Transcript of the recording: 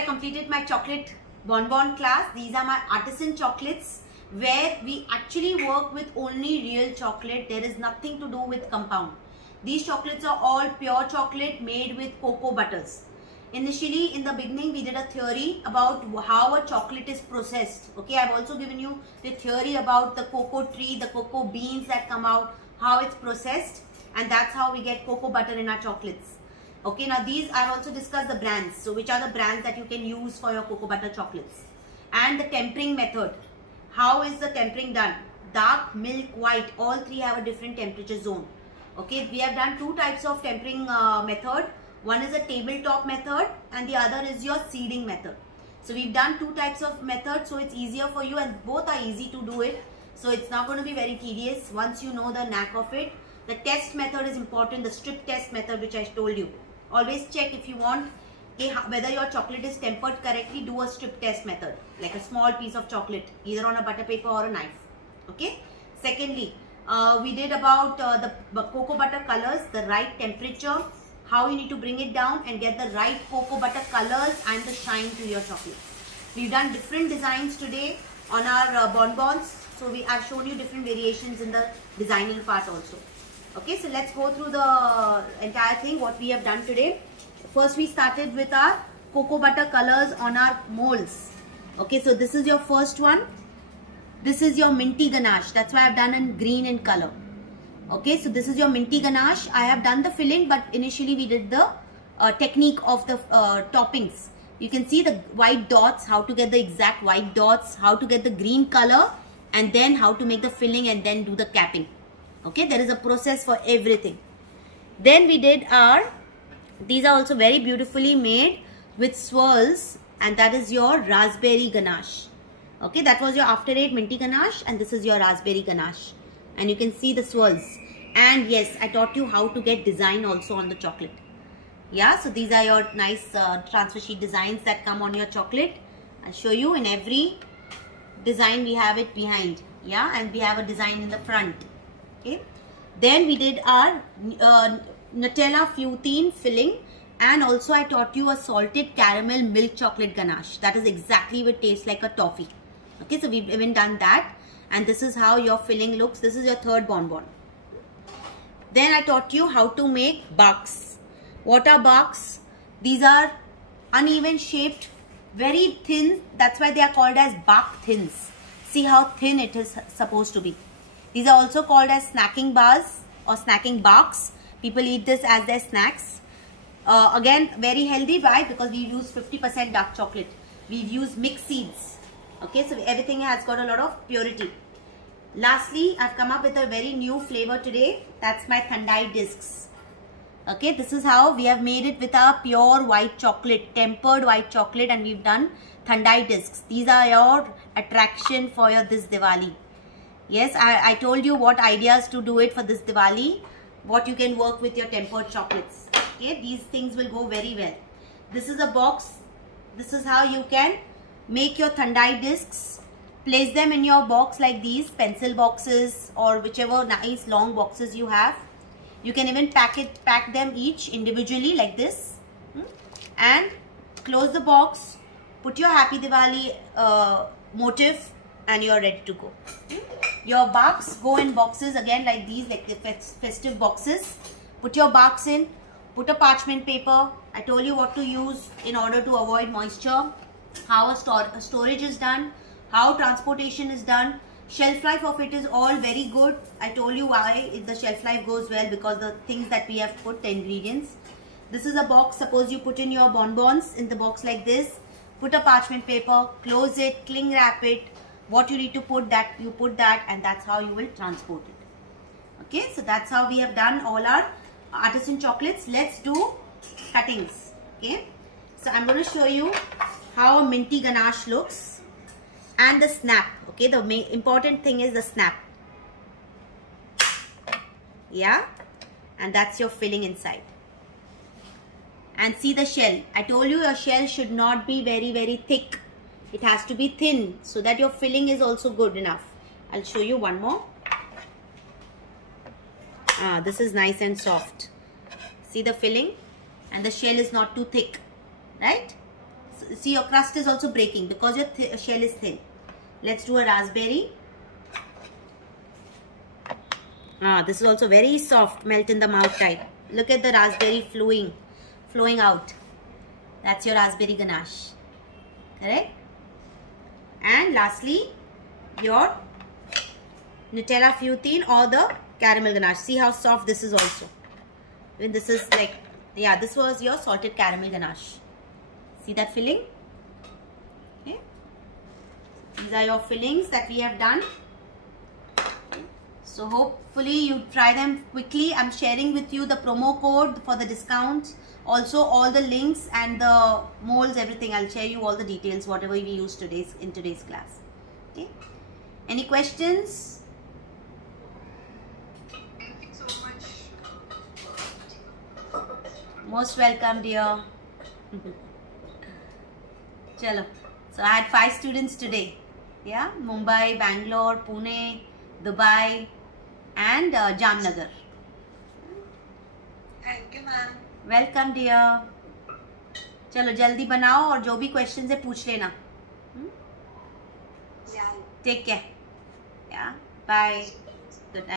I completed my chocolate bonbon class. These are my artisan chocolates where we actually work with only real chocolate. There is nothing to do with compound. These chocolates are all pure chocolate made with cocoa butters. Initially, in the beginning, we did a theory about how a chocolate is processed. Okay, I've also given you the theory about the cocoa tree, the cocoa beans that come out, how it's processed, and that's how we get cocoa butter in our chocolates. Okay, now these I've also discussed the brands. So which are the brands that you can use for your cocoa butter chocolates, and the tempering method. How is the tempering done? Dark, milk, white, all three have a different temperature zone. Okay, we have done two types of tempering method. One is a tabletop method and the other is your seeding method. So we've done two types of methods, so it's easier for you and both are easy to do it. So it's not going to be very tedious once you know the knack of it. The test method is important, the strip test method which I told you. Always check if you want whether your chocolate is tempered correctly, do a strip test method. Like a small piece of chocolate, either on a butter paper or a knife. Okay. Secondly, we did about the cocoa butter colors, the right temperature, how you need to bring it down and get the right cocoa butter colors and the shine to your chocolate. We've done different designs today on our bonbons. So I've shown you different variations in the designing part also. Okay, so let's go through the entire thing, what we have done today. First, we started with our cocoa butter colors on our molds. Okay, so this is your first one. This is your minty ganache. That's why I've done in green in color. Okay, so this is your minty ganache. I have done the filling, but initially we did the technique of the toppings. You can see the white dots, how to get the exact white dots, how to get the green color, and then how to make the filling and then do the capping. Okay, there is a process for everything. Then we did these are also very beautifully made with swirls, and that is your raspberry ganache. Okay, that was your after eight minty ganache and this is your raspberry ganache. And you can see the swirls. And yes, I taught you how to get design also on the chocolate. Yeah, so these are your nice transfer sheet designs that come on your chocolate. I'll show you in every design we have it behind. Yeah, and we have a design in the front. Okay. Then we did our Nutella Futin filling, and also I taught you a salted caramel milk chocolate ganache. That is exactly what tastes like a toffee. Okay, so we've even done that. And this is how your filling looks. This is your third bonbon. Then I taught you how to make barks. What are barks? These are uneven shaped, very thin. That's why they are called as bark thins. See how thin it is supposed to be. These are also called as snacking bars or snacking barks. People eat this as their snacks. Again, very healthy. Why? Because we use 50% dark chocolate. We've used mixed seeds. Okay, so everything has got a lot of purity. Lastly, I've come up with a very new flavor today. That's my Thandai discs. Okay, this is how we have made it with our pure white chocolate, tempered white chocolate, and we've done Thandai discs. These are your attraction for this Diwali. Yes, I told you what ideas to do it for this Diwali, what you can work with your tempered chocolates. Okay, these things will go very well. This is a box. This is how you can make your Thandai discs. Place them in your box like these, pencil boxes or whichever nice long boxes you have. You can even pack them each individually like this. And close the box, put your Happy Diwali motif, and you are ready to go. Your barks go in boxes again like these, like the festive boxes. Put your barks in, put a parchment paper. I told you what to use in order to avoid moisture, how a storage is done, how transportation is done. Shelf life of it is all very good. I told you why the shelf life goes well, because the things that we have put, the ingredients. This is a box. Suppose you put in your bonbons in the box like this. Put a parchment paper, close it, cling wrap it. What you need to put, that you put that, and that's how you will transport it. Okay, so that's how we have done all our artisan chocolates. Let's do cuttings. Okay, so I'm going to show you how a minty ganache looks and the snap. Okay, the main important thing is the snap. Yeah, and that's your filling inside. And see the shell. I told you your shell should not be very, very thick. It has to be thin so that your filling is also good enough. I'll show you one more. This is nice and soft. See the filling, and the shell is not too thick, right? So see your crust is also breaking because your shell is thin. Let's do a raspberry. This is also very soft, melt in the mouth type. Look at the raspberry flowing out. That's your raspberry ganache. Correct? And lastly, your Nutella Feuchtine or the caramel ganache. See how soft this is also. When this is like, yeah, this was your salted caramel ganache. See that filling? Okay. These are your fillings that we have done. So hopefully you try them quickly. I'm sharing with you the promo code for the discount. Also all the links and the molds, everything. I'll share you all the details, whatever we used in today's class. Okay. Any questions? Thank you so much. Most welcome, dear. Chalo. So I had 5 students today. Yeah, Mumbai, Bangalore, Pune, Dubai, and Jamnagar. Thank you, ma'am. Welcome dear. चलो जल्दी बनाओ और जो भी question है पूछ लेना. Take care. या बाय.